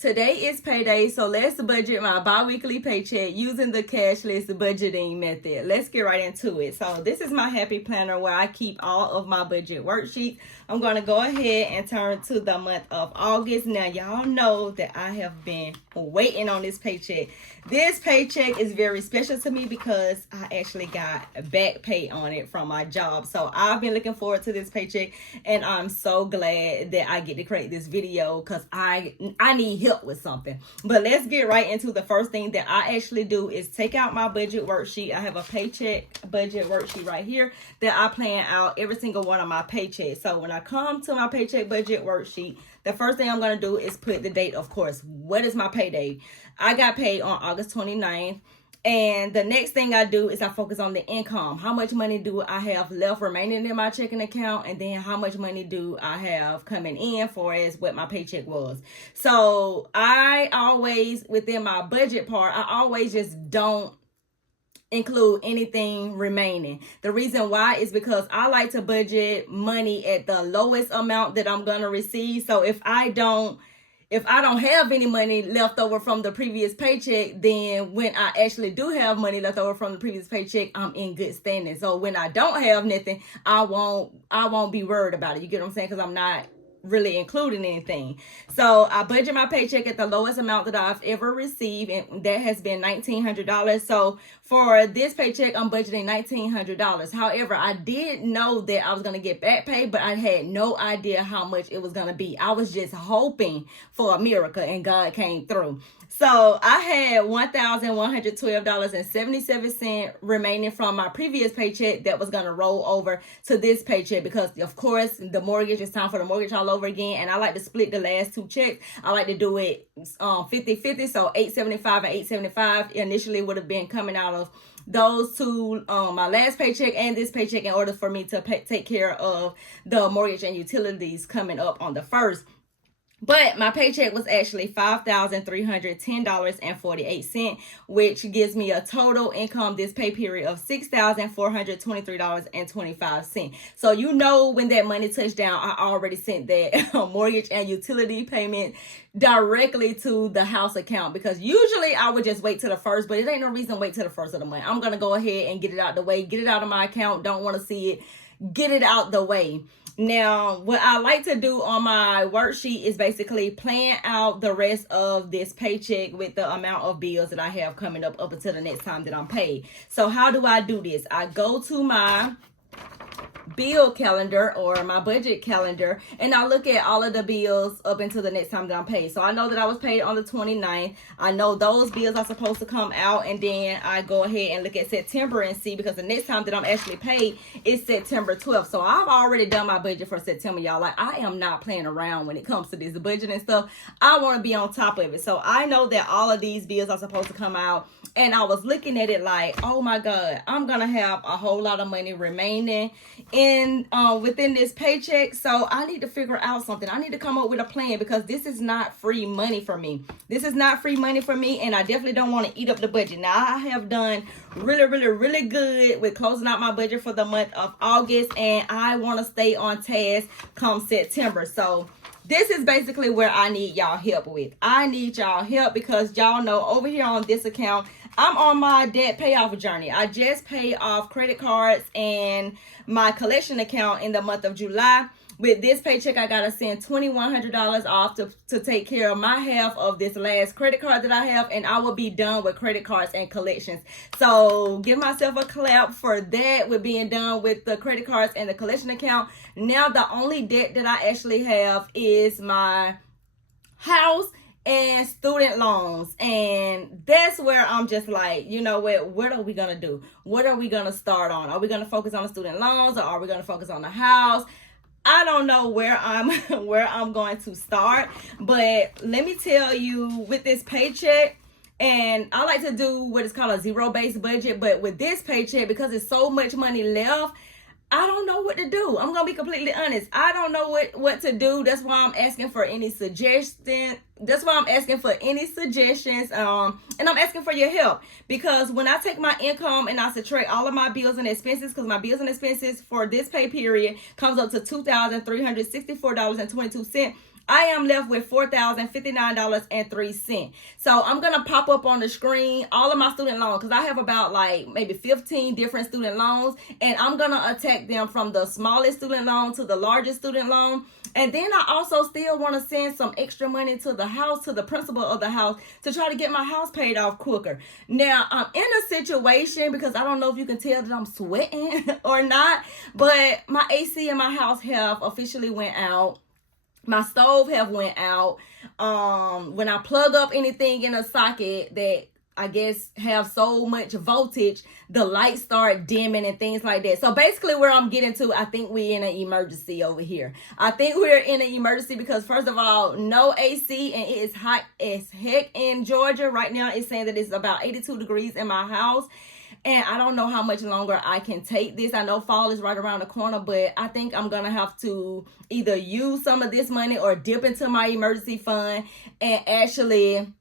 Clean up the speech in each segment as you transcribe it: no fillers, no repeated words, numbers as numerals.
Today is payday, so let's budget my bi-weekly paycheck using the cashless budgeting method. Let's get right into it. So this is my happy planner where I keep all of my budget worksheets. I'm going to go ahead and turn to the month of August. Now, y'all know that I have been waiting on this paycheck. This paycheck is very special to me because I actually got back pay on it from my job. So I've been looking forward to this paycheck, and I'm so glad that I get to create this video because I need help with something. But let's get right into the first thing that I actually do is take out my budget worksheet. I have a paycheck budget worksheet right here that I plan out every single one of my paychecks. So when I come to my paycheck budget worksheet, the first thing I'm going to do is put the date, of course. What is my pay date? I got paid on August 29th. And the next thing I do is I focus on the income. How much money do I have left remaining in my checking account? And then how much money do I have coming in for as what my paycheck was? So I always, within my budget part, I always just don't include anything remaining. The reason why is because I like to budget money at the lowest amount that I'm going to receive. So if I don't have any money left over from the previous paycheck, then when I actually do have money left over from the previous paycheck, I'm in good standing. So when I don't have nothing, I won't be worried about it. You get what I'm saying? Because I'm not really including anything. So I budget my paycheck at the lowest amount that I've ever received, and that has been $1,900. So for this paycheck, I'm budgeting $1,900. However, I did know that I was going to get back pay, but I had no idea how much it was going to be. I was just hoping for a miracle, and God came through. So I had $1,112.77 remaining from my previous paycheck that was going to roll over to this paycheck because, of course, the mortgage, it's time for the mortgage all over again. And I like to split the last two checks. I like to do it 50-50, so $875 and $875 initially would have been coming out of those two, my last paycheck and this paycheck, in order for me to take care of the mortgage and utilities coming up on the first. But my paycheck was actually $5,310.48, which gives me a total income this pay period of $6,423.25. So you know, when that money touched down, I already sent that mortgage and utility payment directly to the house account, because usually I would just wait till the first, but it ain't no reason to wait till the first of the month. I'm going to go ahead and get it out the way, get it out of my account. Don't want to see it. Get it out the way. Now, what I like to do on my worksheet is basically plan out the rest of this paycheck with the amount of bills that I have coming up until the next time that I'm paid. So how do I do this? I go to my bill calendar or my budget calendar, and I look at all of the bills up until the next time that I'm paid. So I know that I was paid on the 29th. I know those bills are supposed to come out, and then I go ahead and look at September and see, because the next time that I'm actually paid is September 12th. So I've already done my budget for September, y'all. Like, I am not playing around when it comes to this budget and stuff. I want to be on top of it. So I know that all of these bills are supposed to come out, and I was looking at it like, oh my God, I'm gonna have a whole lot of money remaining within this paycheck. So I need to figure out something. I need to come up with a plan, because this is not free money for me. This is not free money for me, and I definitely don't want to eat up the budget. Now, I have done really good with closing out my budget for the month of August, and I want to stay on task come September. So this is basically where I need y'all help with. I need y'all help because y'all know over here on this account, I'm on my debt payoff journey. I just paid off credit cards and my collection account in the month of July. With this paycheck, I got to send $2,100 off to take care of my half of this last credit card that I have, and I will be done with credit cards and collections. So give myself a clap for that, with being done with the credit cards and the collection account. Now, the only debt that I actually have is my house and student loans, and that's where I'm just like, you know what are we gonna do? What are we gonna start on? Are we gonna focus on the student loans, or are we gonna focus on the house? I don't know where I'm going to start, but let me tell you, with this paycheck, and I like to do what is called a zero-based budget, but with this paycheck, because there's so much money left, I don't know what to do. I'm going to be completely honest. I don't know what to do. That's why I'm asking for any suggestions. And I'm asking for your help. Because when I take my income and I subtract all of my bills and expenses, because my bills and expenses for this pay period comes up to $2,364.22. I am left with $4,059.03. So I'm going to pop up on the screen all of my student loans, because I have about like maybe 15 different student loans, and I'm going to attack them from the smallest student loan to the largest student loan. And then I also still want to send some extra money to the house, to the principal of the house, to try to get my house paid off quicker. Now, I'm in a situation, because I don't know if you can tell that I'm sweating or not, but my AC in my house have officially went out. My stove have went out. When I plug up anything in a socket that I guess have so much voltage, the lights start dimming and things like that. So basically where I'm getting to, I think we're in an emergency over here. I think we're in an emergency because, first of all, no AC, and it is hot as heck in Georgia. Right now it's saying that it's about 82 degrees in my house. And I don't know how much longer I can take this. I know fall is right around the corner, but I think I'm going to have to either use some of this money or dip into my emergency fund and actually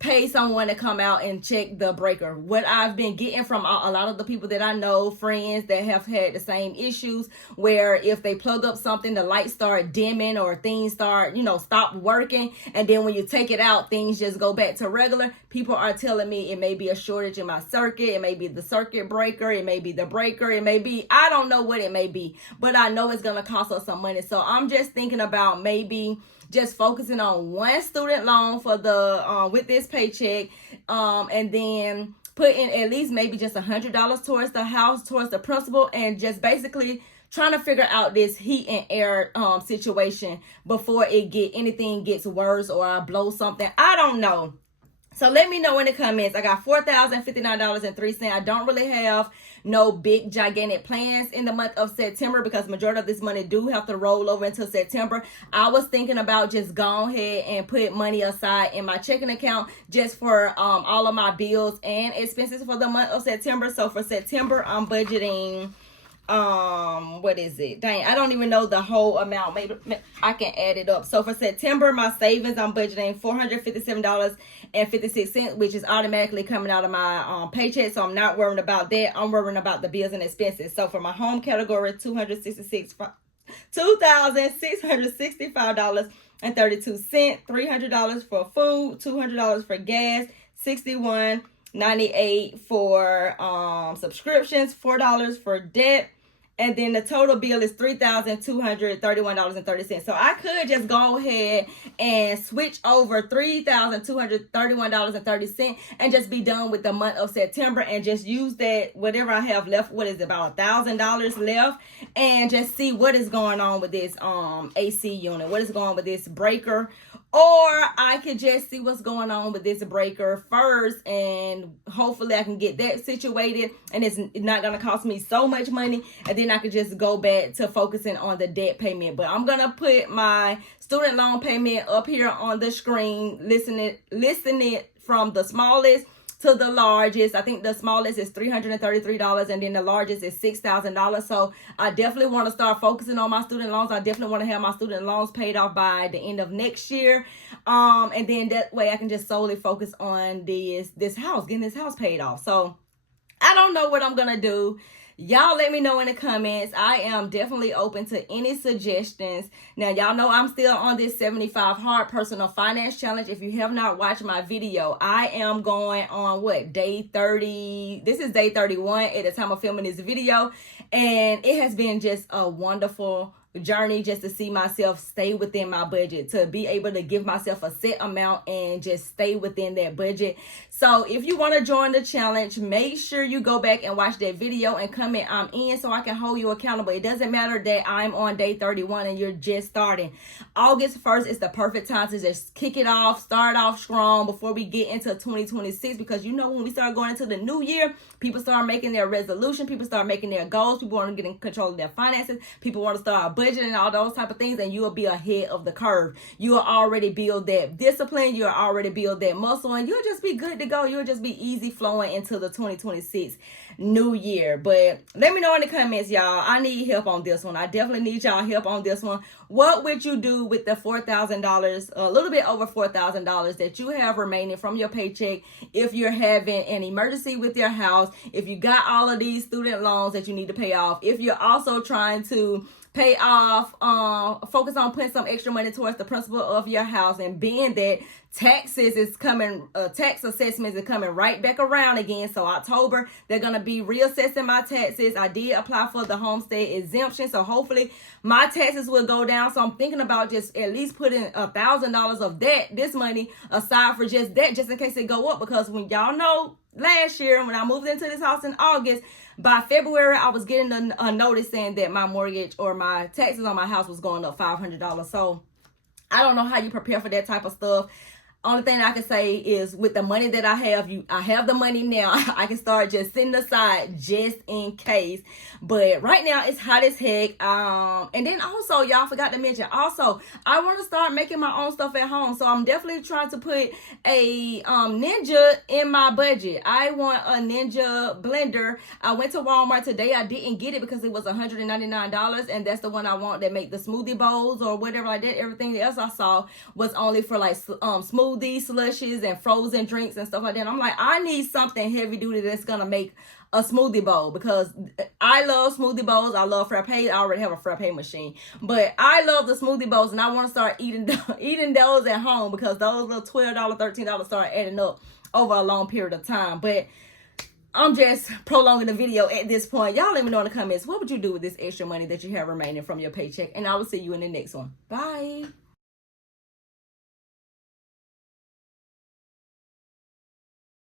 pay someone to come out and check the breaker. What I've been getting from a lot of the people that I know, friends that have had the same issues, where if they plug up something, the lights start dimming or things start, stop working. And then when you take it out, things just go back to regular. People are telling me it may be a shortage in my circuit. It may be the circuit breaker. It may be the breaker. It may be, I don't know what it may be, but I know it's going to cost us some money. So I'm just thinking about maybe just focusing on one student loan for the with this paycheck, and then put in at least maybe just $100 towards the house, towards the principal, and just basically trying to figure out this heat and air situation before anything gets worse or I blow something. I don't know. So let me know in the comments. I got $4,059.03. I don't really have no big gigantic plans in the month of September, because majority of this money do have to roll over into September. I was thinking about just going ahead and put money aside in my checking account just for all of my bills and expenses for the month of September. So for September, I'm budgeting what is it? Dang, I don't even know the whole amount. Maybe I can add it up. So for September, my savings, I'm budgeting $457.56, which is automatically coming out of my paycheck. So I'm not worrying about that. I'm worrying about the bills and expenses. So for my home category, $2,665.32, $300 for food, $200 for gas, $61.98 for subscriptions, $4 for debt, and then the total bill is $3,231.30. So I could just go ahead and switch over $3,231.30 and just be done with the month of September and just use that whatever I have left. What is it, about $1,000 left, and just see what is going on with this AC unit, what is going on with this breaker. Or I could just see what's going on with this breaker first, and hopefully I can get that situated and it's not going to cost me so much money. And then I could just go back to focusing on the debt payment. But I'm going to put my student loan payment up here on the screen, listen it from the smallest to the largest. I think the smallest is $333, and then the largest is $6,000. So I definitely want to start focusing on my student loans. I definitely want to have my student loans paid off by the end of next year. And then that way I can just solely focus on this house, getting this house paid off. So I don't know what I'm gonna do. Y'all let me know in the comments. I am definitely open to any suggestions. Now, y'all know I'm still on this 75 Hard Personal Finance Challenge. If you have not watched my video, I am going on day 30. This is day 31 at the time of filming this video. And it has been just a wonderful journey just to see myself stay within my budget, to be able to give myself a set amount and just stay within that budget. So if you want to join the challenge, make sure you go back and watch that video and comment I'm in, so I can hold you accountable. It doesn't matter that I'm on day 31 and you're just starting. August 1st is the perfect time to just kick it off, start off strong before we get into 2026, because when we start going into the new year, people start making their resolution, people start making their goals, people want to get in control of their finances, people want to start budgeting and all those type of things, and you will be ahead of the curve. You will already build that discipline, you'll already build that muscle, and you'll just be good to go. You'll just be easy flowing into the 2026 new year. But let me know in the comments, y'all. I need help on this one. I definitely need y'all help on this one. What would you do with the $4,000, a little bit over $4,000 that you have remaining from your paycheck if you're having an emergency with your house, if you got all of these student loans that you need to pay off, if you're also trying to pay off, focus on putting some extra money towards the principal of your house. And being that taxes is coming, tax assessments are coming right back around again. So October, they're going to be reassessing my taxes. I did apply for the homestead exemption, so hopefully my taxes will go down. So I'm thinking about just at least putting $1,000 of this money aside for just that, just in case it go up. Because when y'all know, last year when I moved into this house in August, by February I was getting a notice saying that my mortgage or my taxes on my house was going up $500. So I don't know how you prepare for that type of stuff. Only thing I can say is with the money that I have the money now. I can start just setting aside just in case. But right now it's hot as heck. And then also, y'all forgot to mention, also, I want to start making my own stuff at home. So I'm definitely trying to put a Ninja in my budget. I want a Ninja blender. I went to Walmart today. I didn't get it because it was $199. And that's the one I want that make the smoothie bowls or whatever like that. Everything else I saw was only for like smoothies, slushes, and frozen drinks and stuff like that. I'm like, I need something heavy duty that's gonna make a smoothie bowl, because I love smoothie bowls. I love frappe. I already have a frappe machine, but I love the smoothie bowls, and I want to start eating those at home, because those little $12, $13 start adding up over a long period of time. But I'm just prolonging the video at this point. Y'all let me know in the comments, what would you do with this extra money that you have remaining from your paycheck? And I will see you in the next one. Bye.